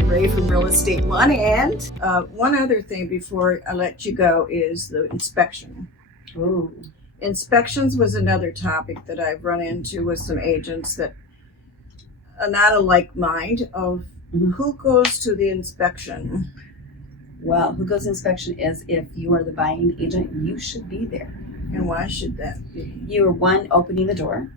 Ray from Real Estate One. And one other thing before I let you go is the inspection. Ooh. Inspections was another topic that I've run into with some agents that are not a like mind of who goes to the inspection. Well, who goes to inspection is if you are the buying agent, you should be there. And why should that be? You are one, opening the door.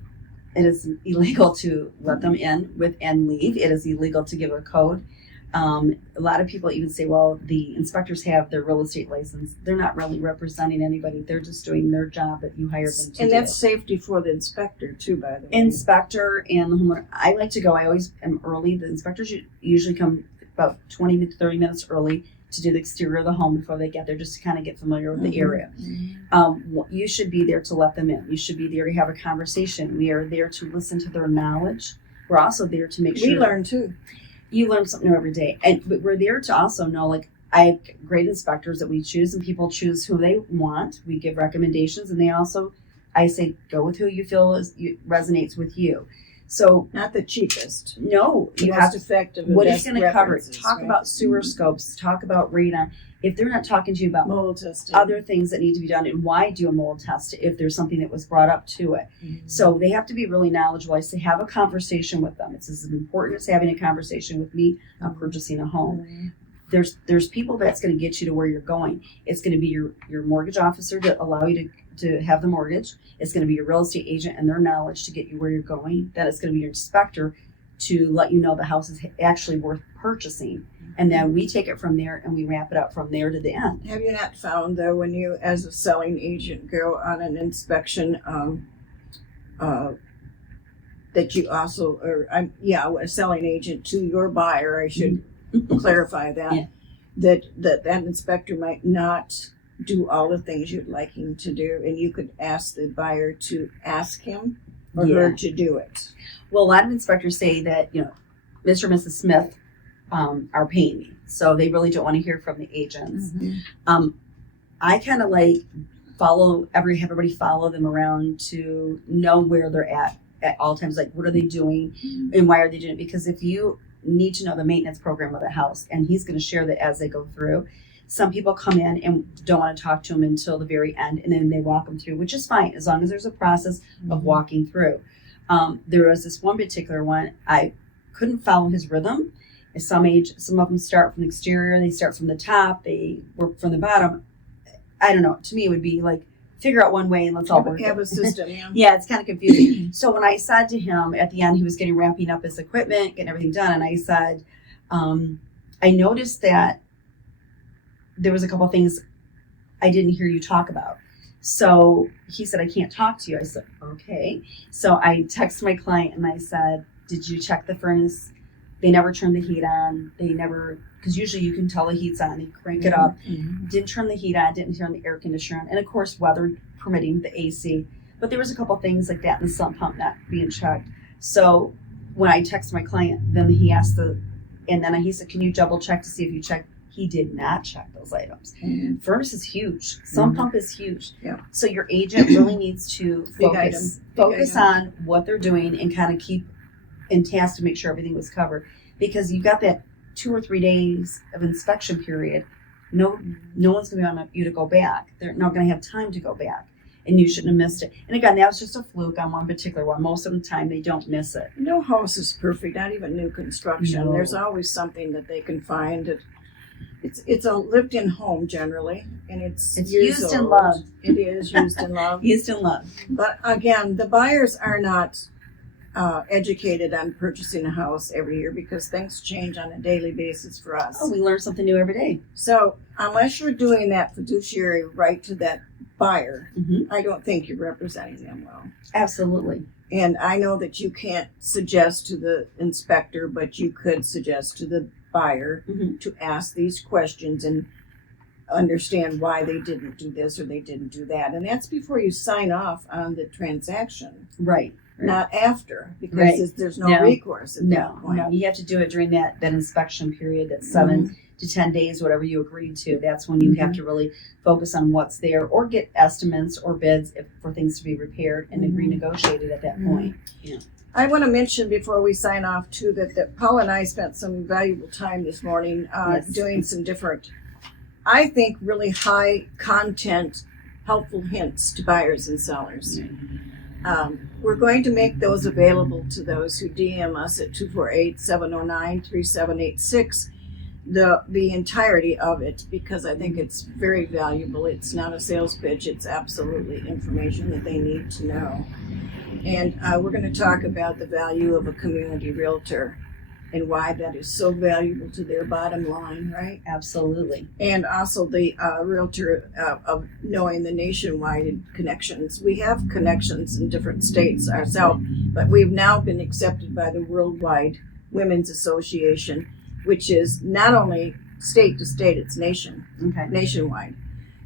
It is illegal to let them in with and leave. It is illegal to give a code. A lot of people even say, well, the inspectors have their real estate license. They're not really representing anybody. They're just doing their job that you hired them to do. And that's safety for the inspector too, by the way. Inspector and the homeowner. I like to go. I always am early. The inspectors usually come about 20 to 30 minutes early to do the exterior of the home before they get there, just to kind of get familiar with the area. You should be there to let them in. You should be there to have a conversation. We are there to listen to their knowledge. We're also there to make sure. We learn too. You learn something new every day. But we're there to also know, like, I have great inspectors that we choose, and people choose who they want. We give recommendations, and I say, go with who you feel resonates with you. So not the cheapest. No, the most effective. What is going to cover it? Talk about sewer scopes. Talk about radon. If they're not talking to you about mold testing, other things that need to be done, and why do a mold test if there's something that was brought up to it. So they have to be really knowledgeable. I say have a conversation with them. It's as important as having a conversation with me on purchasing a home. There's people that's going to get you to where you're going. It's going to be your mortgage officer to allow you to have the mortgage. It's going to be your real estate agent and their knowledge to get you where you're going. Then it's going to be your inspector to let you know the house is actually worth purchasing. And then we take it from there and we wrap it up from there to the end. Have you not found, though, when you, as a selling agent, go on an inspection, that you also, a selling agent to your buyer, I should clarify that, that inspector might not do all the things you'd like him to do, and you could ask the buyer to ask him or her to do it. Well, a lot of inspectors say that, Mr. and Mrs. Smith are paying me, so they really don't want to hear from the agents. I kind of like have everybody follow them around to know where they're at all times. Like, what are they doing and why are they doing it? Because if you need to know the maintenance program of the house, and he's going to share that as they go through. Some people come in and don't want to talk to him until the very end, and then they walk them through, which is fine as long as there's a process of walking through. There was this one particular one, I couldn't follow his rhythm. At some of them start from the exterior, they start from the top, they work from the bottom. I don't know. To me, it would be like, figure out one way and let's all work. Have a system, yeah, it's kind of confusing. So when I said to him at the end, he was wrapping up his equipment, getting everything done, and I said, I noticed that there was a couple of things I didn't hear you talk about. So he said, I can't talk to you. I said, okay. So I texted my client and I said, did you check the furnace? They never turned the heat on. Because usually you can tell the heat's on. They crank it up. Didn't turn the heat on, didn't turn the air conditioner on. And of course, weather permitting, the AC. But there was a couple of things like that, and the sump pump not being checked. So when I texted my client, then he asked he said, can you double check to see if you checked? He did not check those items. Furnace is huge. Sump pump is huge. Yeah. So your agent really needs to focus on what they're doing and kind of keep in task to make sure everything was covered. Because you've got that 2 or 3 days of inspection period. No one's going to be on you to go back. They're not going to have time to go back. And you shouldn't have missed it. And again, that was just a fluke on one particular one. Most of the time, they don't miss it. No house is perfect, not even new construction. No. There's always something that they can find. It's a lived-in home generally, and it's used in love. It is used in love. Used in love. But again, the buyers are not educated on purchasing a house every year because things change on a daily basis for us. Oh, we learn something new every day. So unless you're doing that fiduciary right to that buyer, I don't think you're representing them well. Absolutely. And I know that you can't suggest to the inspector, but you could suggest to the buyer to ask these questions and understand why they didn't do this or they didn't do that. And that's before you sign off on the transaction. Right. Not after, because there's no recourse at that point. No, you have to do it during that inspection period, that 7 to 10 days, whatever you agreed to. That's when you have to really focus on what's there or get estimates or bids for things to be repaired and renegotiated at that point. Yeah. I want to mention before we sign off too that Paula and I spent some valuable time this morning Yes. doing some different, I think, really high content, helpful hints to buyers and sellers. We're going to make those available to those who DM us at 248-709-3786, the entirety of it, because I think it's very valuable. It's not a sales pitch. It's absolutely information that they need to know. And we're going to talk about the value of a community realtor and why that is so valuable to their bottom line, right? Absolutely. And also the realtor of knowing the nationwide connections. We have connections in different states ourselves, but we've now been accepted by the Worldwide Women's Association, which is not only state to state, it's nationwide.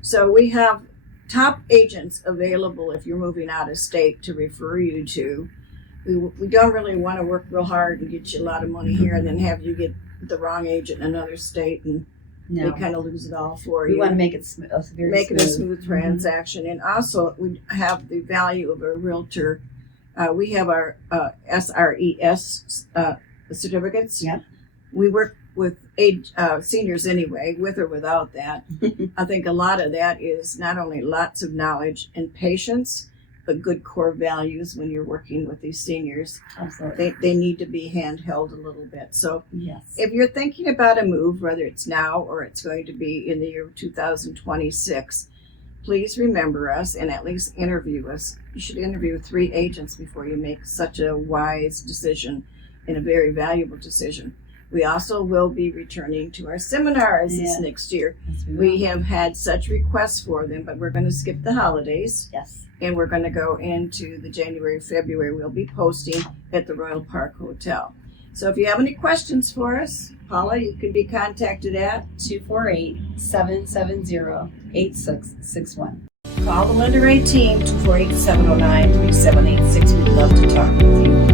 So we have top agents available if you're moving out of state to refer you to. We don't really want to work real hard and get you a lot of money here and then have you get the wrong agent in another state and they kind of lose it all for you. We want to make it Make it a smooth transaction. And also we have the value of a realtor. We have our SRES certificates. Yep. We work with seniors anyway, with or without that. I think a lot of that is not only lots of knowledge and patience, but good core values when you're working with these seniors. Absolutely. They need to be handheld a little bit. So Yes. if you're thinking about a move, whether it's now or it's going to be in the year 2026, please remember us and at least interview us. You should interview 3 agents before you make such a wise decision and a very valuable decision. We also will be returning to our seminars this next year. Yes, We have had such requests for them, but we're going to skip the holidays. Yes. And we're going to go into the January, February. We'll be posting at the Royal Park Hotel. So if you have any questions for us, Paula, you can be contacted at 248-770-8661. Call the Linda Ray team, 248-709-3786. We'd love to talk with you.